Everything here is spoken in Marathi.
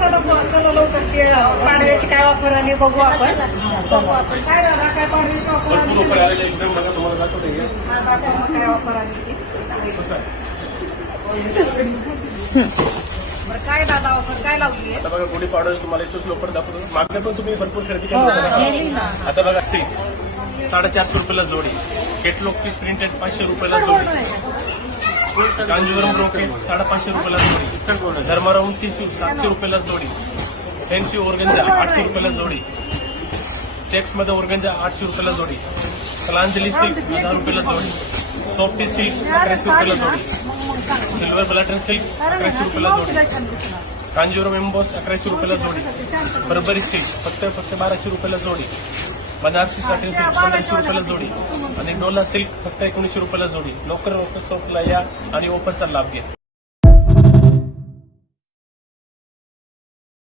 चला लवकर ते पाडव्याची काय ऑफर आली बघू आपण. काय दादा काय पाडव्याची ऑफर आली काय ऑफर आली काय दादा ऑफर काय लावली. आता बघा गुढी पाडव्याला तुम्हाला इथंच लोकर दाखवतो. मागण्या पण तुम्ही भरपूर खरेदी केली. आता बघा सिल्क 450 रुपयाला जोडी. केटलॉग पीस प्रिंटेड 500 रुपयाला जोडी. कांजीवरम ब्रोकेट 550 रुपयाला जोडी. धर्माराम टिश्यू 700 रुपयाला जोडी. फॅन्सी ऑर्गेन्झा 800 रुपयाला जोडी. चेक्स मध्ये ऑर्गेन्झा 800 रुपयाला जोडी. कलांजली सिल्क 1000 रुपयाला जोडी. सॉफ्टी सिल्क 1100 रुपयाला जोडी. सिल्वर प्लॅटर सिल्क 1100 रुपयाला जोडी. कांजीवरम एम्बॉस 1100 रुपयाला जोडी. बर्बरी सिल्क फक्त 1200 रुपयाला जोडी. बनारसी साटिन सिल्क 1500 रुपयाला जोडी. आणि डोला सिल्क फक्त 1900 रुपयाला जोडी. लवकर शॉपला या आणि ऑफरचा लाभ घ्या.